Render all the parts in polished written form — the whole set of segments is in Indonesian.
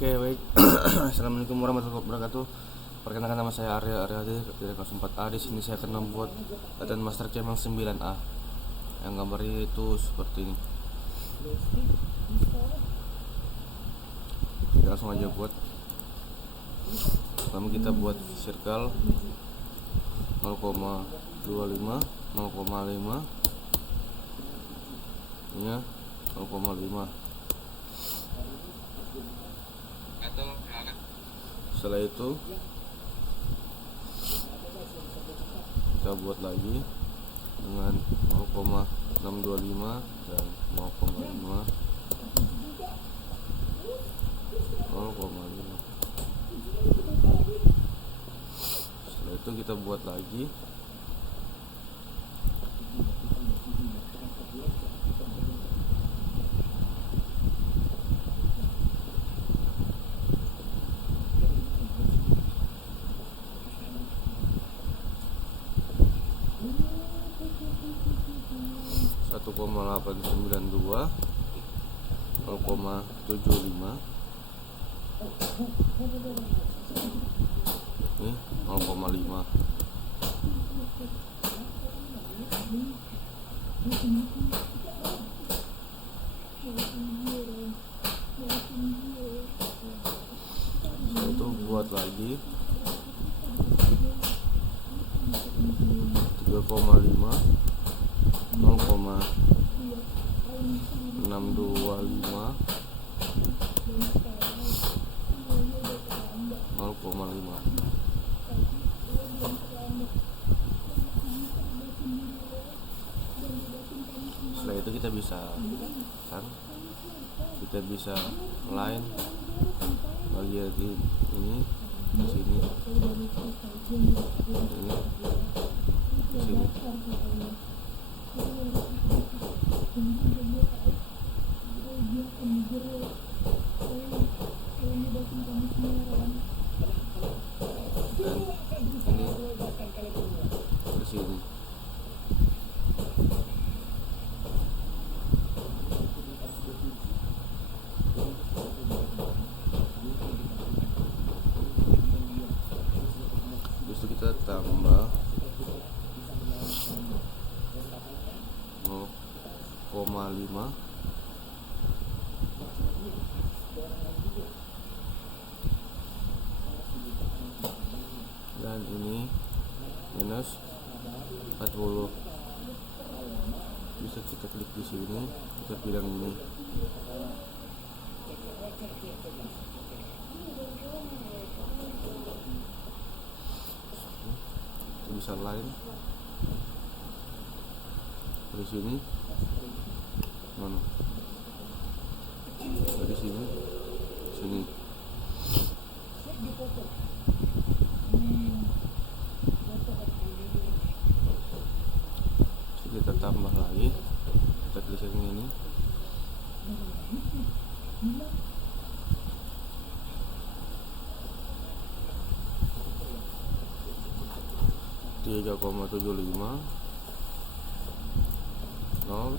Oke, baik. Assalamualaikum warahmatullahi wabarakatuh. Perkenalkan, nama saya Arya Hadi dari kelas 4A. Di sini saya akan membuat latihan Master Camel 9A. Yang gambarnya itu seperti ini. Kita langsung aja buat. Pertama kita buat circle 0,25, 0,5, ini 0,5. Setelah itu kita buat lagi dengan 0,625 dan 0,5, 0,5. Setelah itu kita buat lagi satu koma 892, 0,75, ini 0,5. Setelah itu buat lagi 3,5, 0,625, 0,5. Setelah itu kita bisa line bagian ini ke sini, ini ke sini. Dan ini ke sini. Terus kita tambah 0,5, dan ini minus 40. Bisa kita klik di sini, kita pilih ini. Kita bisa line dari sini, mana? Dari sini, sini. Kita tambah lagi, kita klik yang ini. Tiga koma 75, 0,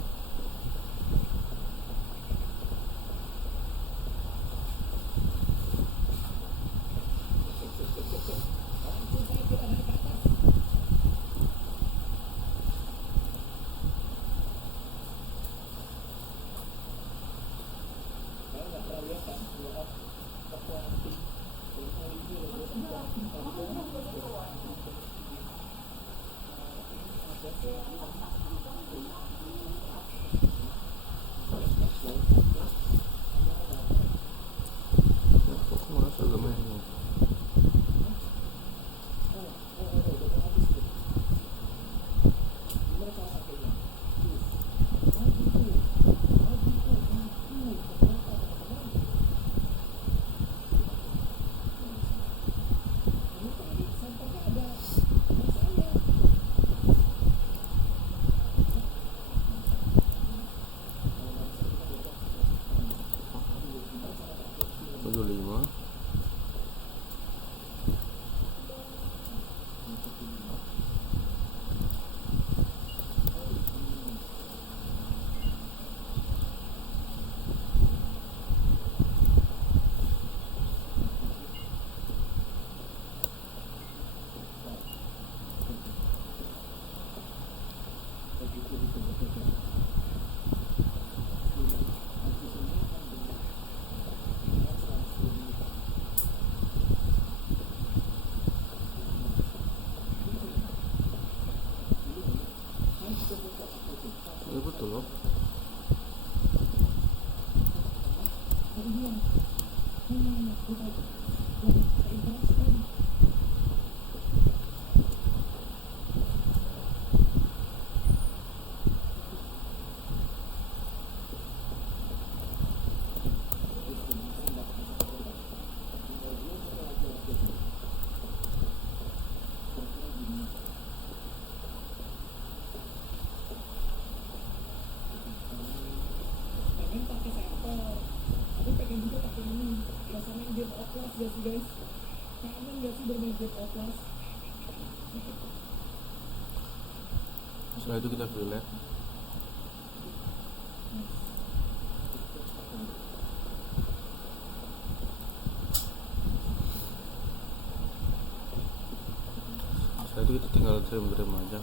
Setelah itu kita fillet. Setelah itu kita tinggal trim aja.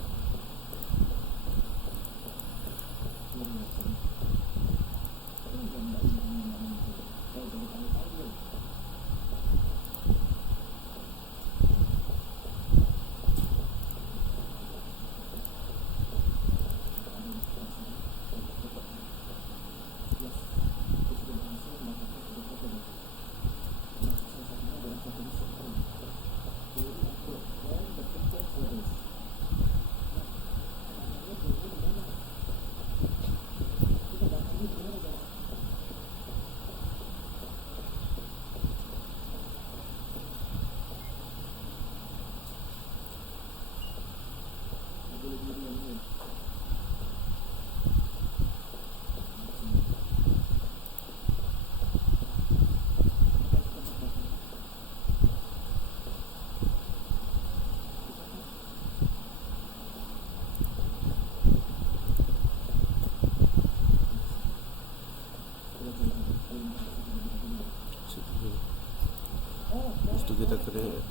Terus itu kita create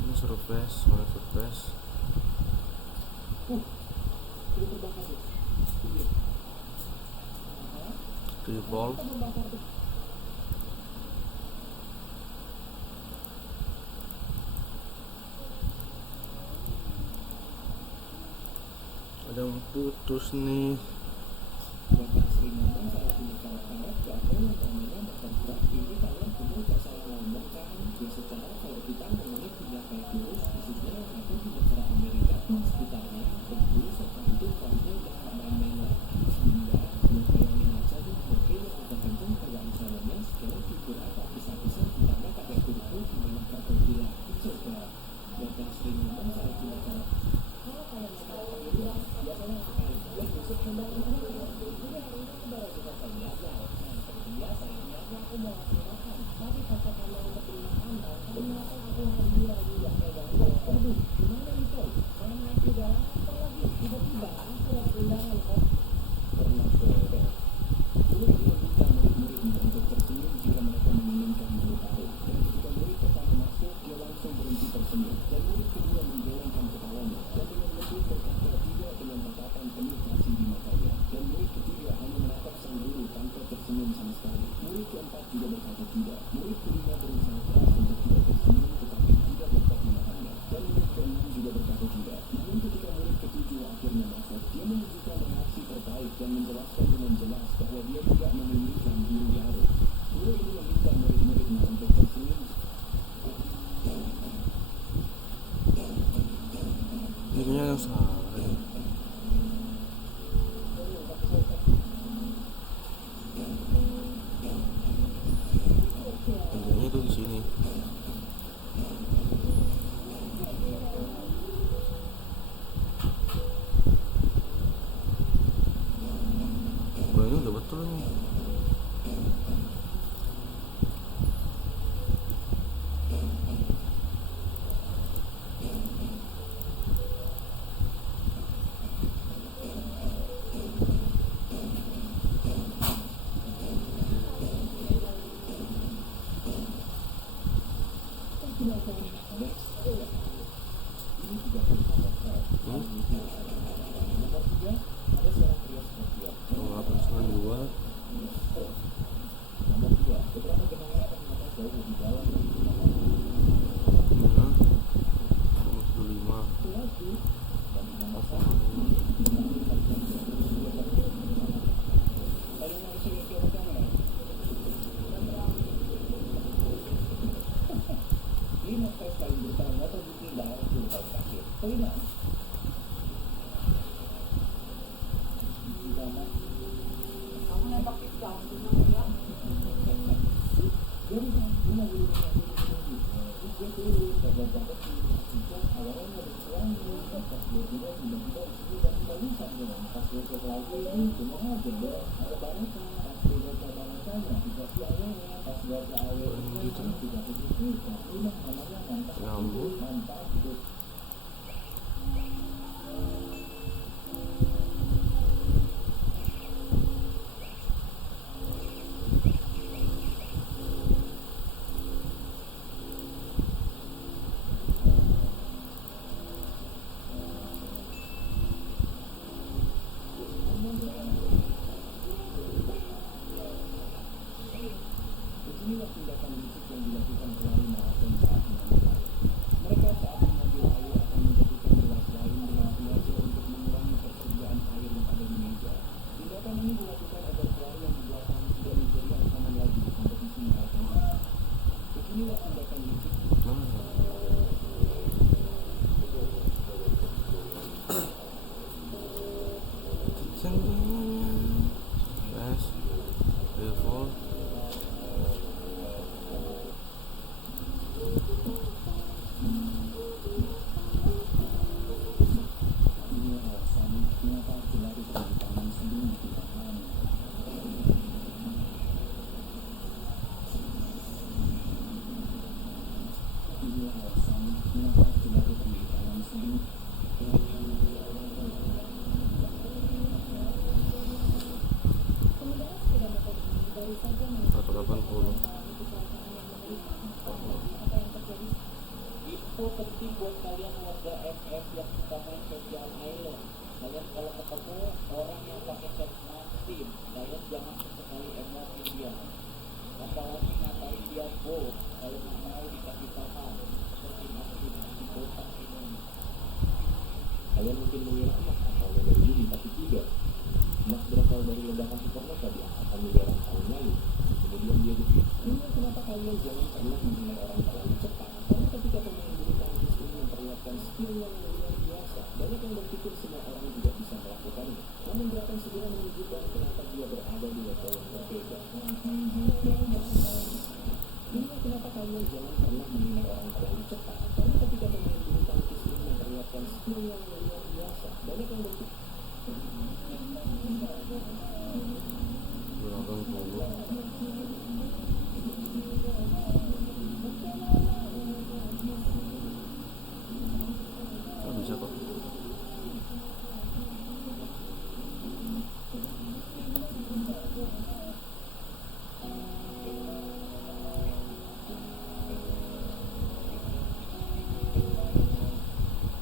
ini surface, mana surface revolve. Ada yang putus nih. Ininya yang salah ya. Intinya itu di sini. Wah, ini udah betul nih. Gitu. Nyambung. Yes, beautiful. Satu 80. Itu penting buat kalian warga FF yang suka main social island. Kalian kalau ketemu orang yang pakai set nasib, kalian jangan sesekali emosi dia. Apalagi ngatain dia bos, kalau nggak mau dikasih paham. Seperti nasib si botak ini. Kalian mungkin mengira emas asalnya dari Juni, tapi tidak. Emas berasal dari ledakan supernova di angkasa miliaran tahun lalu. Kemudian dia berpikir, ini kenapa kalian jangan pernah menilai orang terlalu cepat? Karena ketika pemain bulu tangkis ini memperlihatkan skill yang luar biasa, banyak yang berpikir semua orang juga bisa melakukannya. Namun dia akan segera menunjukkan kenapa dia berada di level yang berbeda. Ini kenapa kalian jangan pernah menilai orang terlalu cepat? Karena ketika pemain bulu tangkis ini memperlihatkan skill yang luar biasa, banyak yang berpikir 80. Oh, bisa kok.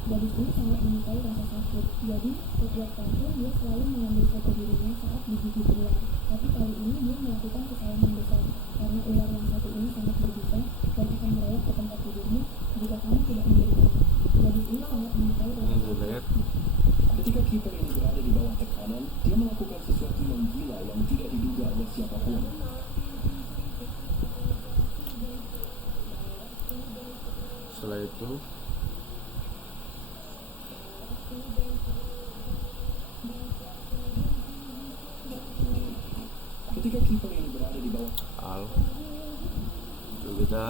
Gadis ini sangat menyukai rasa sakit, jadi setiap tahun dia selalu mengambil foto dirinya saat digigit ular. Tapi kali ini dia melakukan kesalahan besar, karena ular yang satu ini sangat berbisa dan akan merayap ke tempat tidurmu jika kamu tidak memberikannya. Gadis ini sangat menyukai rasa Ini sakit. lihat. ketika kiper ini berada di bawah tekanan, dia melakukan sesuatu yang gila yang tidak diduga oleh siapapun. Setelah itu Ketika kiper ini berada di bawah Al. Itu kita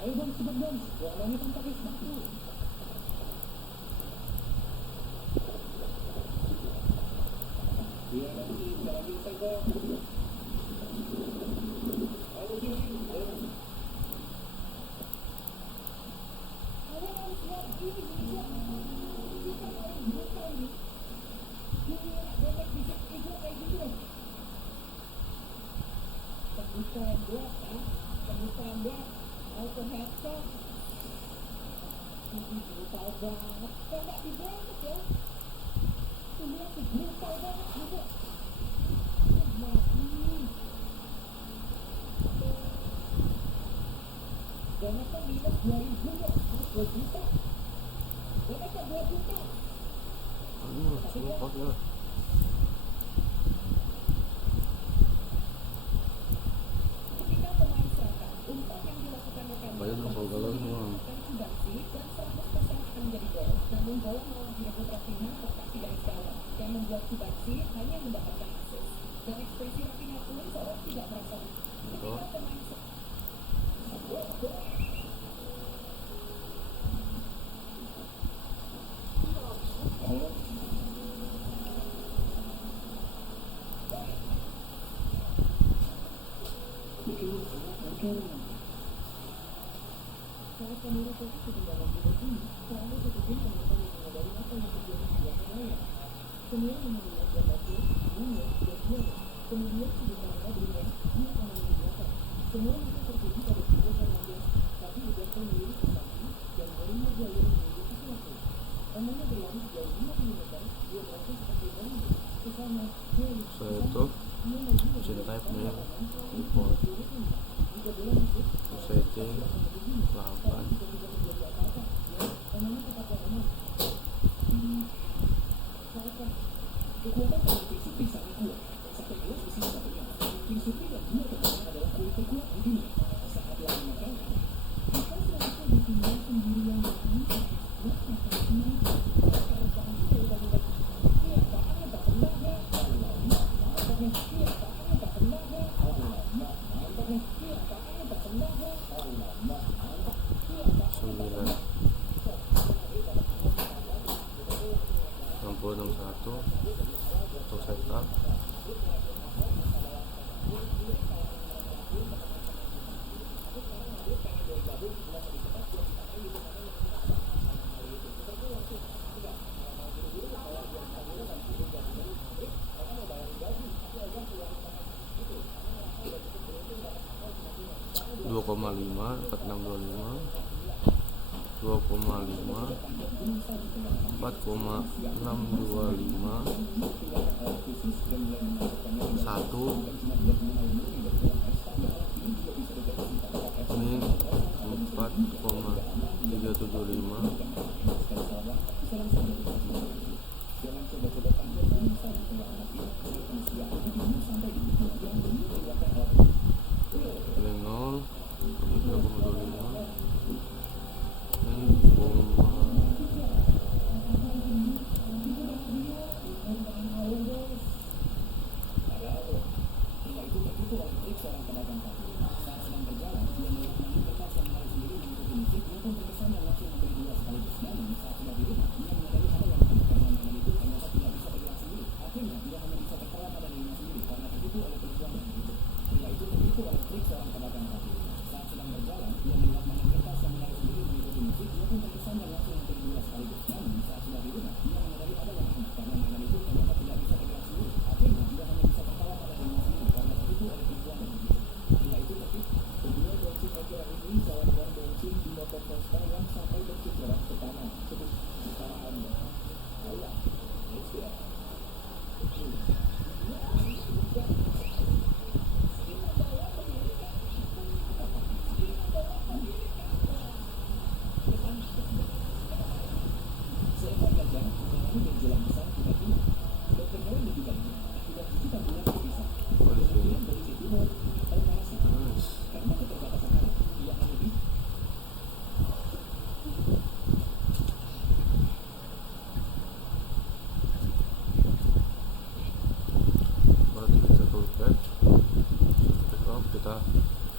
ayo bang, cepat bang, warnanya kan pakai sepatu. Iya, nanti lagi saja. Ayo sini, ayo. semua pakai lah. Bayar dong kalau galau semua. Betul. Saat kamera fokus ketinggalan video ini, selalu cukupin penonton yang menyadari apa yang terjadi di belakang layar. Semua mengenai gambarnya, bunga, dan suara. Kemudian sudut kamera berubah, di kanan ke belakang. Semua itu terjadi pada video Fernandes, tapi dibiarkan melirik ke samping dan baru berjalan menuju sesuatu. Namanya berlari sejauh 50 meter, dia merasa seperti Fernandes. Kesana, kiri, Setelah itu mesin type nya import setting 8. Kekuatan elektrik Supri sangat kuat. Sampai gelas besi satunya. Tim Supri dan dua temannya adalah kulit terkuat di dunia. Saat lagi makan, Jika selanjutnya ditinggal sendiri yang datang, buat makan sendiri. Sembilan 6061 untuk setup. Dua koma lima 4625 2,5 4,625 1 ini 4,375 ini 0 3,25 ini koma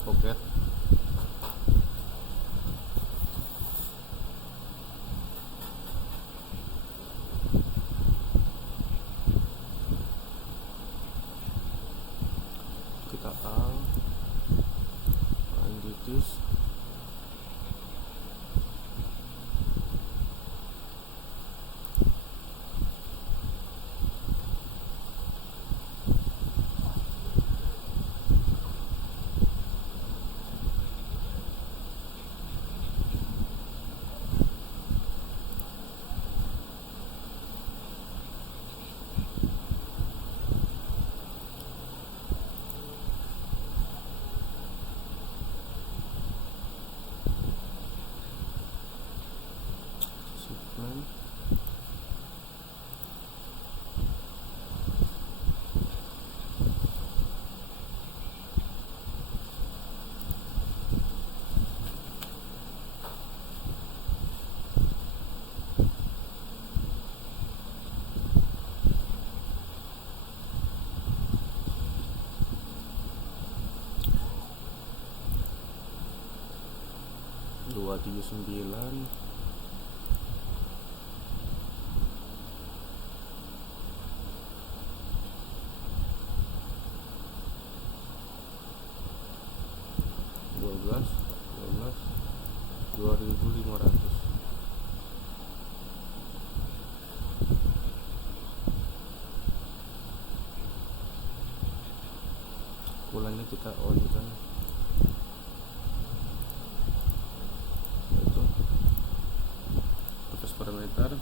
pocket kita anditis segmen dua 279 15, 2.500. Bulannya kita on kan, itu surface parameter.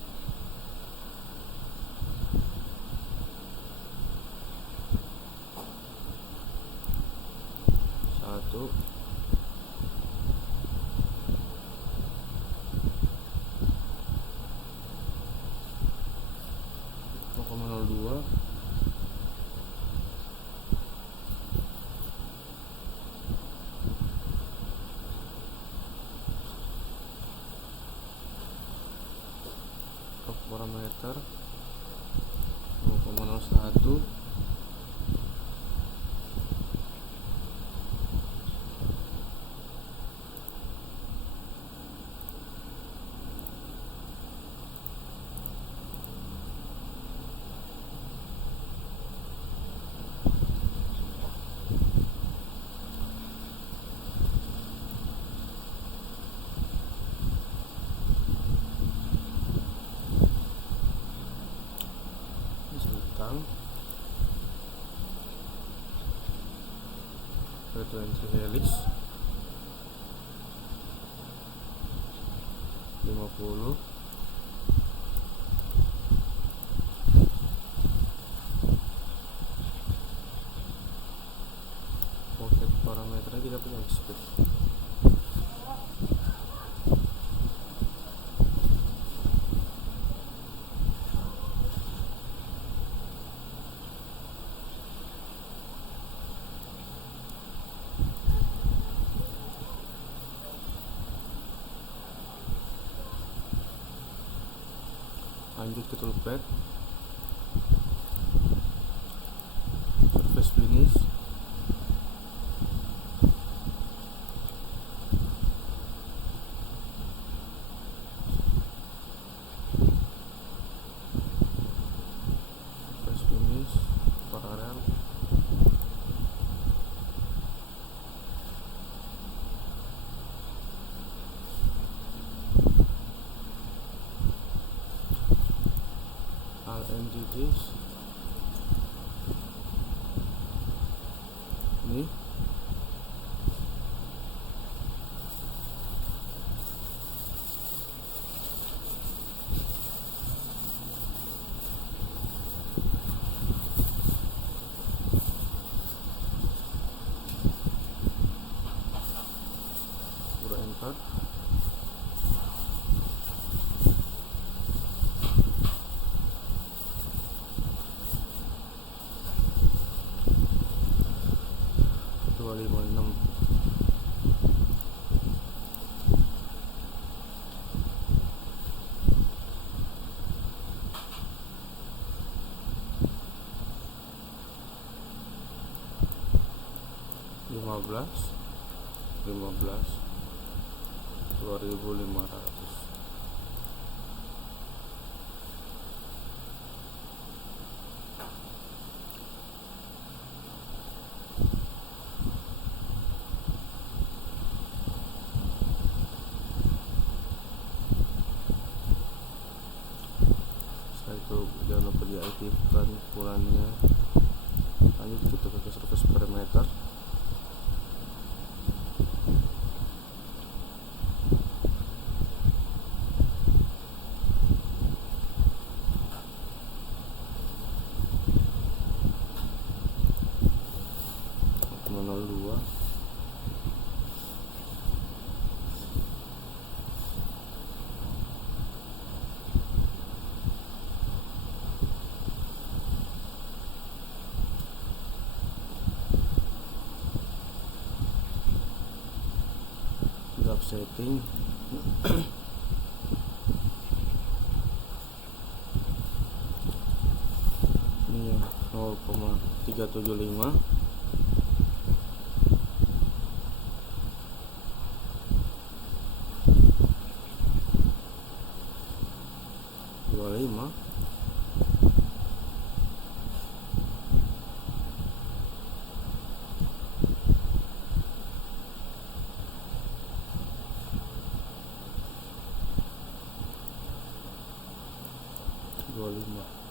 Satu, dua, parameter 0,01, tentang entry helix 50, pocket parameternya tidak punya expect. Lanjut ke toolpad, surface finish, paralel, all entities ini enter. Dua lima enam, lima belas, 2.500. Setelah itu jangan lupa diaktifkan bulannya. Lanjut kita ke surface parameter, dua, gap setting ini yang 0,375, lima, 25